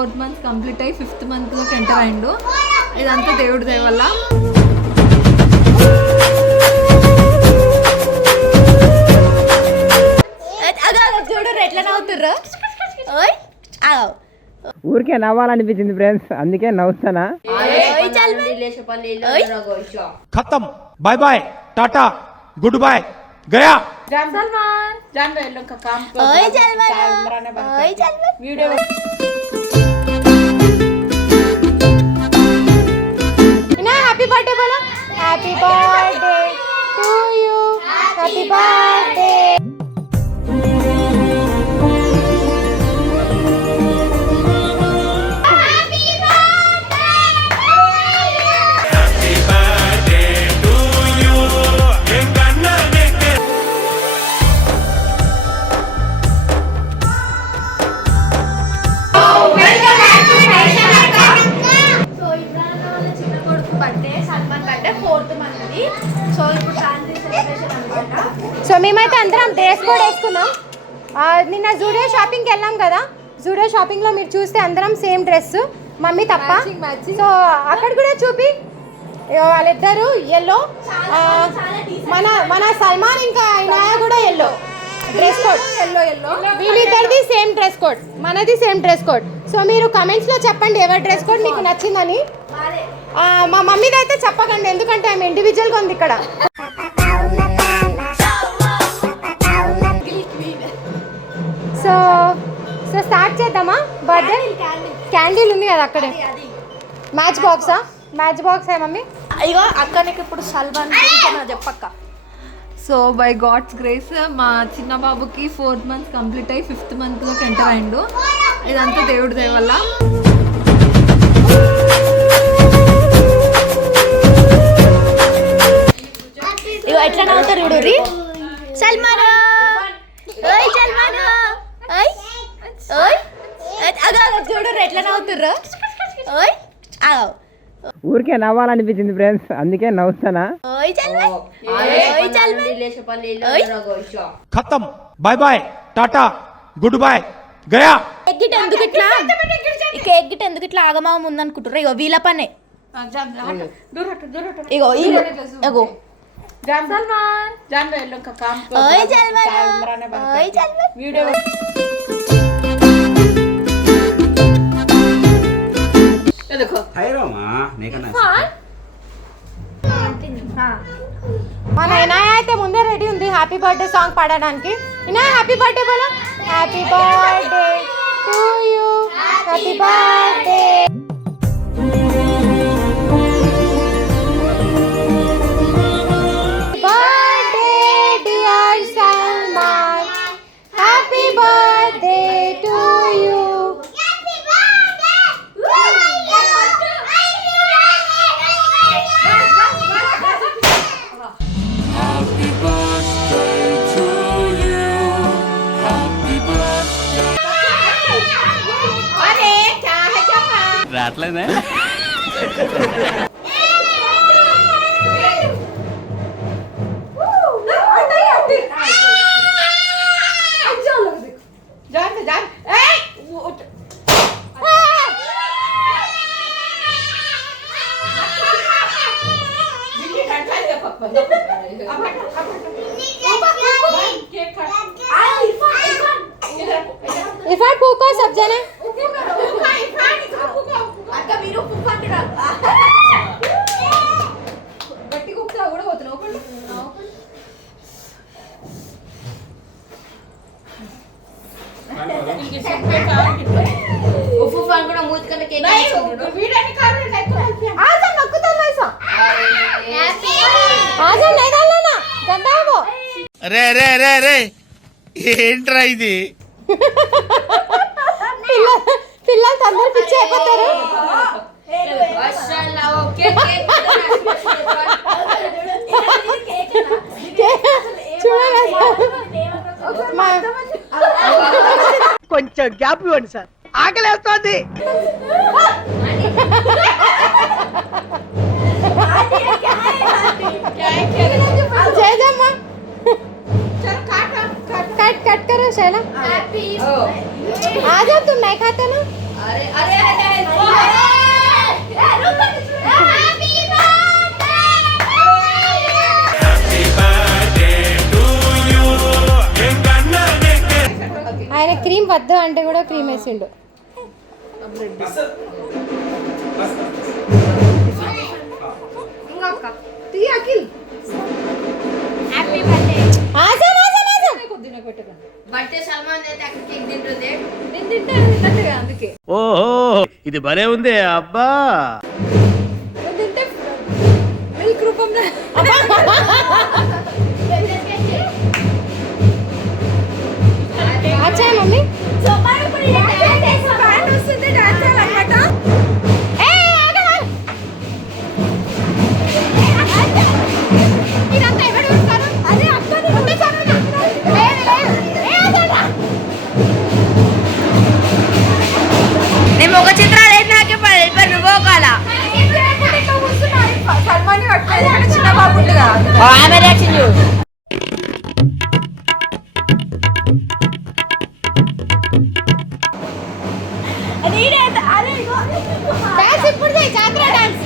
Fourth month complete అయ్యి fifth మంత్లోకి enter అయిండు. ఇదంతా దేవుడి దయ వల్ల. ఊరికే నవ్వాలనిపించింది ఫ్రెండ్స్ అందుకే నవ్వుతానా? ఖతం. Bye bye tata good bye Gaya Salman. Video. Happy so మేమైతే అందరం డ్రెస్ కోడ్ వేసుకున్నాం. ఆ, నిన్న జూడియో షాపింగ్కి వెళ్ళాం కదా. జూడియో షాపింగ్లో మీరు చూస్తే అందరం సేమ్ డ్రెస్ మమ్మీ తప్ప. సో అక్కడ కూడా చూపి. వాళ్ళిద్దరు ఎల్లో మన మన సల్మాన్ ఇంకా ఇనాయా కూడా yellow dress code yellow yellow వీళ్ళిద్దరిది same dress code మనది సేమ్ డ్రెస్ కోడ్ సో మీరు కమెంట్స్లో చెప్పండి ఎవరి డ్రెస్ కోడ్ మీకు నచ్చిందని. ఆ, మా మమ్మీది అయితే చెప్పకండి. ఎందుకంటే ఆమె ఇండివిజువల్గా ఉంది ఇక్కడ. బర్త్డే క్యాండిల్ ఉంది కదా అక్కడే. మ్యాచ్ బాక్సా మ్యాచ్ బాక్స్ ఏ మమ్మీ? ఇగో అక్కనికి ఇప్పుడు సల్మాన్ చెప్పక్క. సో బై గాడ్స్ గ్రేస్ మా చిన్న బాబుకి ఫోర్త్ మంత్ కంప్లీట్ అయ్యి ఫిఫ్త్ మంత్లోకి ఎంటర్ అయిండు. ఇదంతా దేవుడి దయ వల్ల. ఇగో ఎట్లా నవ్వుతారు చూడు సల్మాన్ ఓయ్ సల్మాన్ ఓయ్ ఓయ్ అగా ఎట్లా నవ్వుతుర్రు? ఓయ్ ఊరికే నవ్వాలనిపించింది ఫ్రెండ్స్ అందుకే నవ్వుతానా? ఖతం. Bye bye tata good bye Gaya ఎగ్గిట్ ఎందుకు ఇట్లా? ఇక ఎగ్గిట్ ఎందుకు ఇట్లా ఆగమాగం ఉందనుకుంటారు ఇగో వీల పనే. ఇగో ఇగో సల్మాన్ ఓయ్ ఓయ్ వీడియో మన ఇనాయ అయితే ముందే రెడీ ఉంది. హ్యాపీ బర్త్డే సాంగ్ పాడడానికి. ఇనాయ హ్యాపీ బర్త్డే బోలో. Happy birthday to you happy birthday birthday రావట్లేదే Irfan फूको सब जने రే రే రే రే. ఏంట్రా ఇది? పిల్ల పిల్లలు అందరూ పిచ్చి అయిపోతారు. కొంచెం గ్యాప్ ఇవ్వండి సార్. ఆకలేస్తోంది చేద్దామా कट कट करो शैला अरे, अरे, अरे, अरे, अरे, अरे, अरे अरे క్రీమ్ వద్దు అంటే కూడా క్రీమ్ వేసిండు. ఓహో ఇది భలే ఉంది అబ్బా. రూపంలో వీడేంత అరే డాన్స్ ఇప్పుడు జాతర డాన్స్